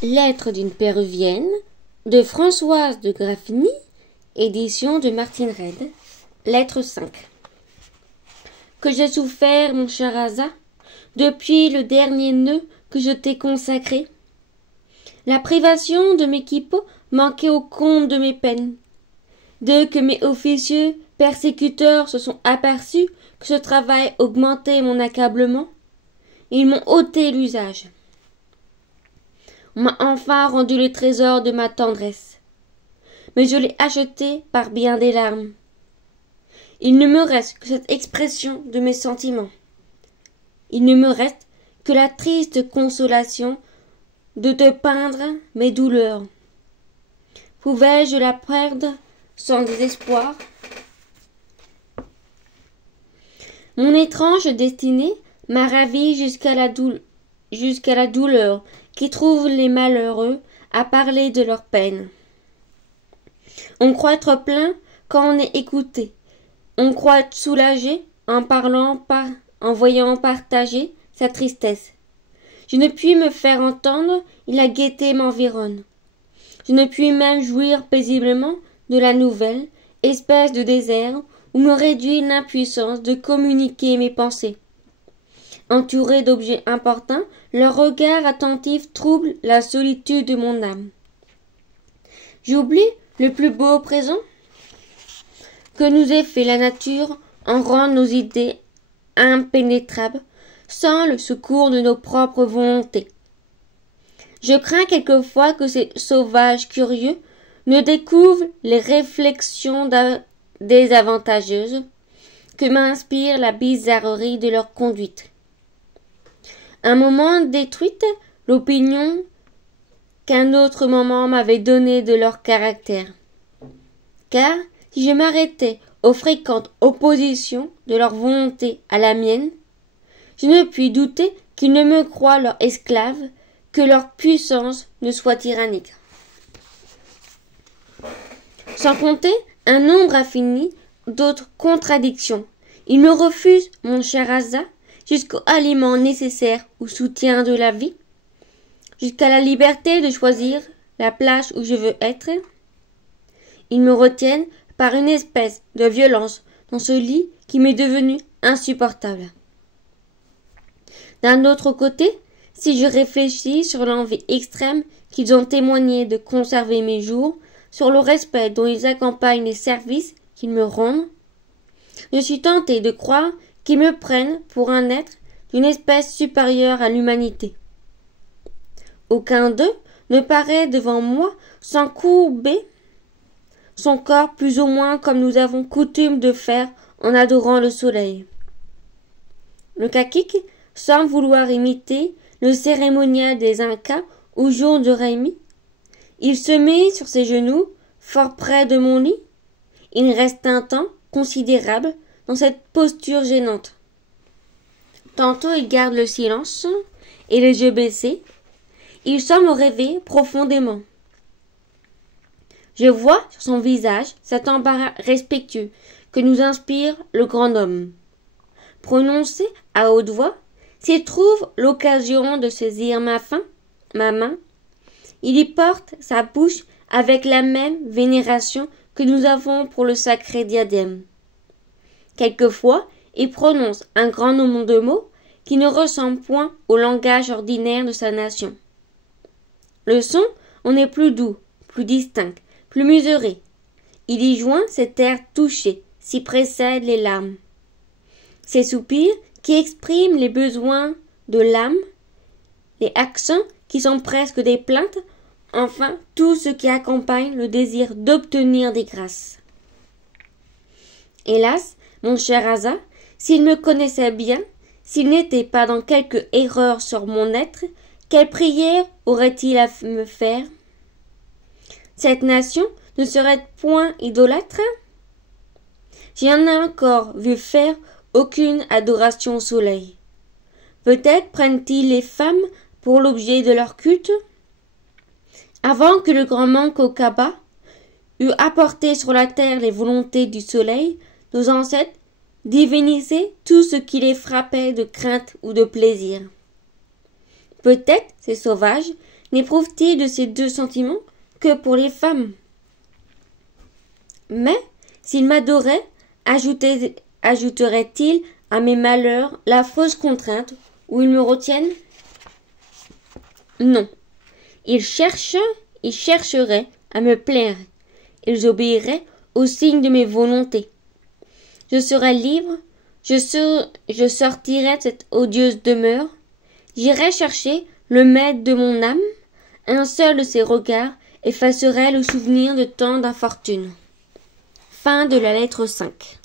Lettre d'une péruvienne de Françoise de Graffigny, édition de Martine Reid. Lettre 5. Que j'ai souffert, mon cher Asa, depuis le dernier nœud que je t'ai consacré. La privation de mes quipots manquait au comble de mes peines. Dès que mes officieux persécuteurs se sont aperçus que ce travail augmentait mon accablement, ils m'ont ôté l'usage. On m'a enfin rendu le trésor de ma tendresse, mais je l'ai acheté par bien des larmes. Il ne me reste que cette expression de mes sentiments. Il ne me reste que la triste consolation de te peindre mes douleurs. Pouvais-je la perdre sans désespoir? Mon étrange destinée m'a ravi jusqu'à la douleur qui trouve les malheureux à parler de leurs peines. On croit être plein quand on est écouté. On croit être soulagé en voyant partager sa tristesse. Je ne puis me faire entendre et la gaieté m'environne. Je ne puis même jouir paisiblement de la nouvelle, espèce de désert où me réduit l'impuissance de communiquer mes pensées. Entourés d'objets importuns, leur regard attentif trouble la solitude de mon âme. J'oublie le plus beau présent que nous ait fait la nature en rendre nos idées impénétrables, sans le secours de nos propres volontés. Je crains quelquefois que ces sauvages curieux ne découvrent les réflexions désavantageuses que m'inspire la bizarrerie de leur conduite. Un moment détruite l'opinion qu'un autre moment m'avait donnée de leur caractère. Car si je m'arrêtais aux fréquentes oppositions de leur volonté à la mienne, je ne puis douter qu'ils ne me croient leur esclave, que leur puissance ne soit tyrannique. Sans compter un nombre infini d'autres contradictions. Ils me refusent, mon cher Asa, jusqu'au aliment nécessaire au soutien de la vie, jusqu'à la liberté de choisir la place où je veux être. Ils me retiennent par une espèce de violence dans ce lit qui m'est devenu insupportable. D'un autre côté, si je réfléchis sur l'envie extrême qu'ils ont témoigné de conserver mes jours, sur le respect dont ils accompagnent les services qu'ils me rendent, je suis tentée de croire qu'ils me prennent pour un être d'une espèce supérieure à l'humanité. Aucun d'eux ne paraît devant moi sans courber son corps plus ou moins comme nous avons coutume de faire en adorant le soleil. Le cacique semble vouloir imiter le cérémonial des Incas au jour de Rémi. Il se met sur ses genoux, fort près de mon lit. Il reste un temps considérable dans cette posture gênante. Tantôt il garde le silence et les yeux baissés. Il semble rêver profondément. Je vois sur son visage cet embarras respectueux que nous inspire le grand homme. Prononcé à haute voix, s'il trouve l'occasion de saisir ma main, il y porte sa bouche avec la même vénération que nous avons pour le sacré diadème. Quelquefois, il prononce un grand nombre de mots qui ne ressemblent point au langage ordinaire de sa nation. Le son en est plus doux, plus distinct, plus mesuré. Il y joint cet air touché, s'y précèdent les larmes. Ces soupirs qui expriment les besoins de l'âme, les accents qui sont presque des plaintes, enfin tout ce qui accompagne le désir d'obtenir des grâces. Hélas, mon cher Asa, s'il me connaissait bien, s'il n'était pas dans quelque erreur sur mon être, quelle prière aurait-il à me faire? Cette nation ne serait point idolâtre? J'en ai encore vu faire aucune adoration au soleil. Peut-être prennent-ils les femmes pour l'objet de leur culte? Avant que le grand Manco Capac eût apporté sur la terre les volontés du soleil, nos ancêtres divinisaient tout ce qui les frappait de crainte ou de plaisir. Peut-être ces sauvages n'éprouve-t-il de ces deux sentiments que pour les femmes? Mais, s'il m'adorait, ajouterait-il à mes malheurs l'affreuse contrainte où ils me retiennent? Non. Ils chercheraient à me plaire. Ils obéiraient aux signes de mes volontés. Je serais libre, je sortirais de cette odieuse demeure, j'irais chercher le maître de mon âme, un seul de ses regards effacerait le souvenir de tant d'infortunes. Fin de la lettre 5.